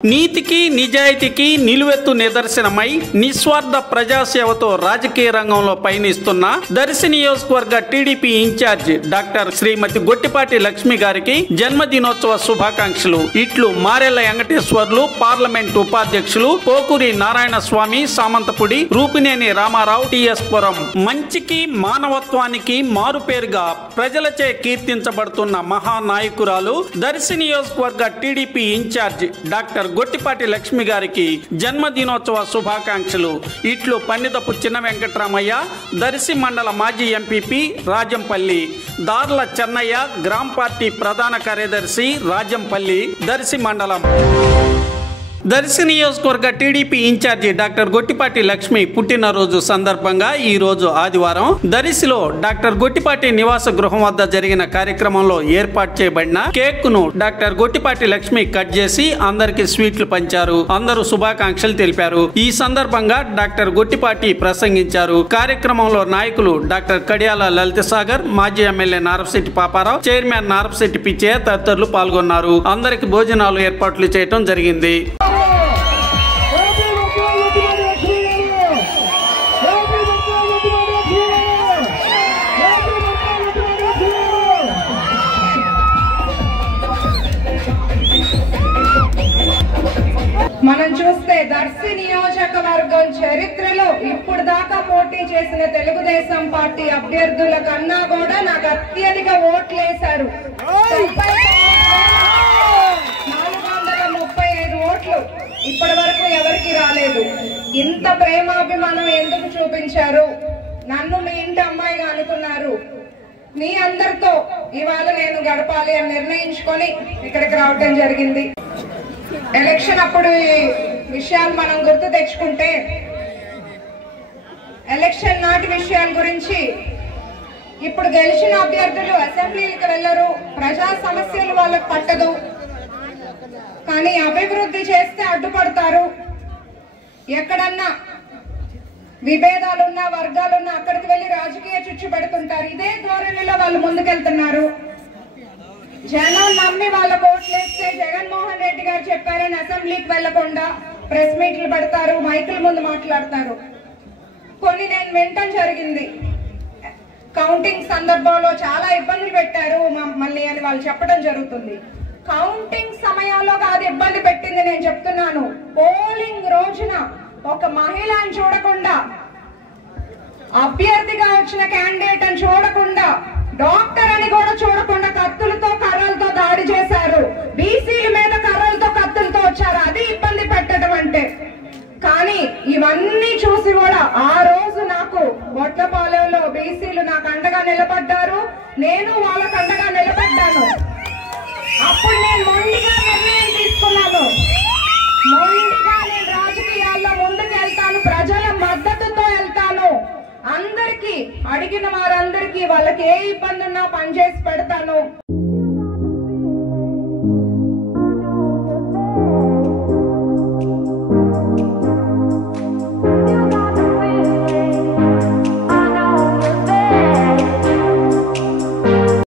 నీతికి నిజాయితీకి నిలువెత్తు నిదర్శనమై నిస్వార్థ ప్రజాసేవతో రాజకీయ రంగంలో పయనిస్తున్న దర్శి నియోజకవర్గ TDP in charge doctor Srimathi Gottipati Lakshmi గారికి జన్మదినోత్సవ శుభాకాంక్షలు. ఇట్లు మారెళ్ల వెంకటేశ్వర్లు పార్లమెంట్ ఉపాధ్యక్షులు పోకూరి నారాయణ స్వామి సామంతపుడి రూపినేని రామారావు టిఎస్ పురం. మంచికి మానవత్వానికి మారుపేరుగా ప్రజలచే కీర్తించబడుతున్న మహానాయకురాలు దర్శి నియోజకవర్గ TDP in charge doctor Gottipati Lakshmi గారికి జన్మదినోత్సవ శుభాకాంక్షలు. ఇట్లు పన్నిదపు చిన్న వెంకటరామయ్య, దర్శి మండల మాజీ ఎంపీపీ రాజంపల్లి, దార్ల చెన్నయ్య, గ్రామ పార్టీ ప్రధాన కార్యదర్శి రాజంపల్లి, దర్శి మండలం. దర్శి నియోజకవర్గ TDP in charge doctor Gottipati Lakshmi పుట్టినరోజు సందర్భంగా ఈ రోజు ఆదివారం దర్శిలో డాక్టర్ గొట్టిపాటి నివాస గృహం వద్ద జరిగిన కార్యక్రమంలో ఏర్పాటు చేయబడిన కేక్ ను డాక్టర్ గొట్టిపాటి లక్ష్మి కట్ చేసి అందరికి స్వీట్లు పంచారు. అందరూ శుభాకాంక్షలు తెలిపారు. ఈ సందర్భంగా డాక్టర్ గొట్టిపాటి ప్రసంగించారు. కార్యక్రమంలో నాయకులు డాక్టర్ కడియాల లలిత సాగర్, మాజీ ఎమ్మెల్యే నారపశెట్టి పాపారావు, చైర్మన్ నారపశెట్టి పిచ్చయ్య తదితరులు పాల్గొన్నారు. అందరికి భోజనాలు ఏర్పాట్లు చేయడం జరిగింది. మనం చూస్తే దర్శి నియోజకవర్గం చరిత్రలో ఇప్పుడు దాకా పోటీ చేసిన తెలుగుదేశం పార్టీ అభ్యర్థుల కన్నా కూడా నాకు అత్యధిక ఓట్లు వేశారు. 435 ఓట్లు ఇప్పటి వరకు ఎవరికి రాలేదు. ఇంత ప్రేమాభిమానం ఎందుకు చూపించారు? నన్ను మీ ఇంటి అమ్మాయిగా అనుకున్నారు. మీ అందరితో ఇవాళ నేను గడపాలి అని నిర్ణయించుకొని ఇక్కడికి రావడం జరిగింది. ఎలక్షన్ అప్పుడు ఈ విషయాలు మనం గుర్తు తెచ్చుకుంటే, ఎలక్షన్ నాటి విషయాల గురించి ఇప్పుడు గెలిచిన అభ్యర్థులు అసెంబ్లీలకు వెళ్లరు, ప్రజా సమస్యలు వాళ్ళకు పట్టదు, కానీ అభివృద్ధి చేస్తే అడ్డుపడతారు. ఎక్కడన్నా విభేదాలున్నా వర్గాలున్నా అక్కడికి వెళ్లి రాజకీయ చిచ్చు పెడుతుంటారు. ఇదే ధోరణిలో వాళ్ళు ముందుకెళ్తున్నారు. జనం నమ్మి వాళ్ళ ఓట్లేస్తే జగన్మోహన్ రెడ్డి గారు చెప్పారని అసెంబ్లీకి వెళ్లకుండా ప్రెస్ మీట్లు పెడతారు, మైకుల ముందు మాట్లాడతారు. కొన్ని నేను వినటం జరిగింది. కౌంటింగ్ సందర్భంలో చాలా ఇబ్బందులు పెట్టారు మమ్మల్ని అని వాళ్ళు చెప్పడం జరుగుతుంది. కౌంటింగ్ సమయంలో కాదు ఇబ్బంది పెట్టింది, నేను చెప్తున్నాను. పోలింగ్ రోజున ఒక మహిళను చూడకుండా, అభ్యర్థిగా వచ్చిన క్యాండిడేట్ అని చూడకుండా, డాక్టర్ అని కూడా చూడకుండా కత్తులతో కర్రలతో దాడి చేశారు. బీసీల మీద కర్రలతో కత్తులతో వచ్చారు. అది ఇబ్బంది పెట్టడం అంటే. కానీ ఇవన్నీ చూసి కూడా ఆ రోజు నాకు బొట్లపాలెంలో బీసీలు నాకు అండగా నిలబడ్డారు, నేను వాళ్ళకు అండగా నిలబడ్డాను. అప్పుడు నేను మొండిగా నిర్ణయం తీసుకున్నాను. మొండిగా నేను రాజకీయాల్లో ముందుకు వెళ్తాను, ప్రజల మద్దతుతో వెళ్తాను. అందరికీ అడిగిన వారందరికీ వాళ్ళకి ఏ ఇబ్బంది ఉన్నా పనిచేసి పెడతాను.